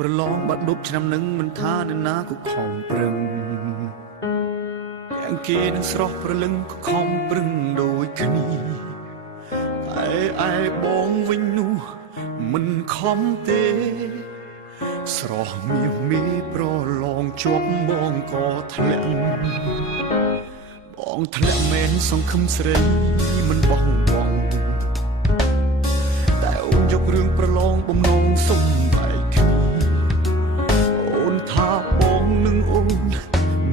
ប្រឡងបាត់ដប់ឆ្នាំនឹងមិនថានរណាក៏ខំប្រឹងយ៉ាងគេនឹងស្រស់ប្រលឹងក៏ខំប្រឹងដូចគ្នាតែឯបងវិញនោះមិនខំទេស្រស់មាសមេប្រឡងជាប់បងក៏ធ្លាក់បងធ្លាក់មែនសង្ឃឹមស្រីមិនបងតែអូនយករឿងប្រឡងបំណងសុំបែកគ្នាអូនថាបងនឹងអូន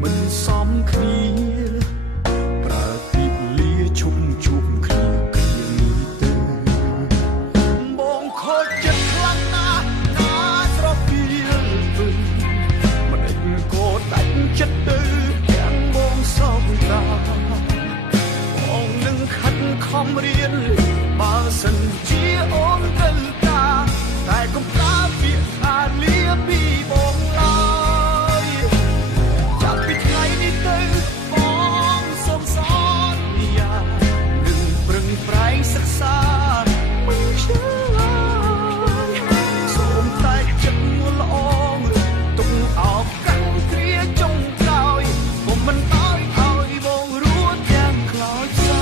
មិនសមគ្នាប្រើទីលាជុំជួបគ្នាគ្នានេះទៅបងខូចចិត្តខ្លាំងណាស់ណាស្រពីលវិញមិនដេញក៏ដាច់ចិត្តទៅទាំងបងសោកតាបងនឹងខិតខំរៀនបើសិនជាអូនត្រូវការតែកុំប្រើពាក្យថាលាពីបងឡើយចាប់ពីថ្ងៃនេះទៅបងសូមសន្យានឹងប្រឹងប្រែងសិក្សាមិនខ្ជិលឡើយសូមតែចិត្តល្អទុកអោបកាន់គ្រាចុងក្រោយผมមិនឲ្យបងរួចទាំងខ្លោចសា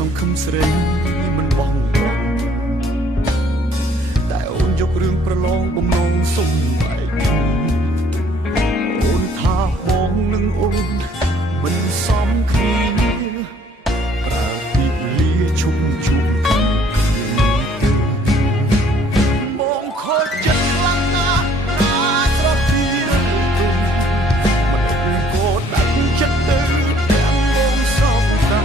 សង្ឃឹមស្រីមិនបងតែអូនយករឿងប្រឡងបំណងសុំបែកគ្នាអូនថាបងនឹងអូនមិនសមគ្នាប្រើពីលាជុំជួបគ្នាបងខូចចិត្តខ្លាំងណាស់ស្រពីលមិនក៏ដាច់ចិត្តទៅទាំងបងសោកតា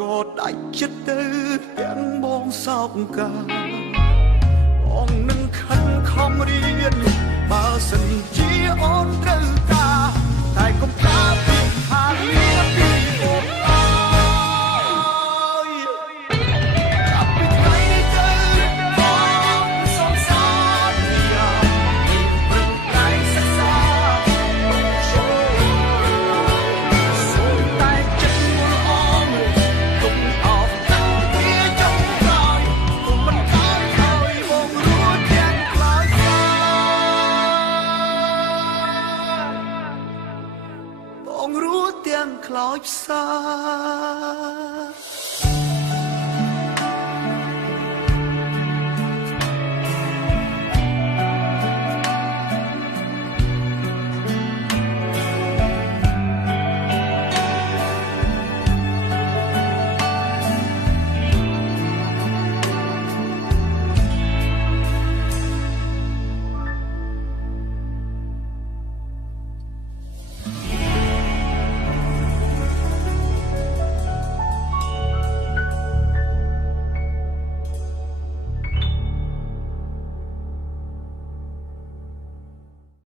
ក៏ដាច់ចិត្តទៅទាំងបងសោកកាបងនឹងខិតខំរៀនបើសិនជាអូនត្រូវការតែកុំប្រើពាក្យថាលាពីបងឡើយចាប់ពីថ្ងៃនេះទៅបងសូមសន្យានឹងប្រឹងប្រែងសិក្សាសូមតែចិត្តល្អទុកអោបកាន់វាចុងក្រោយខ្ញុំមិនឲ្យបងរួចទាំងខ្លោចសាបងរួចទាំងខ្លោចសា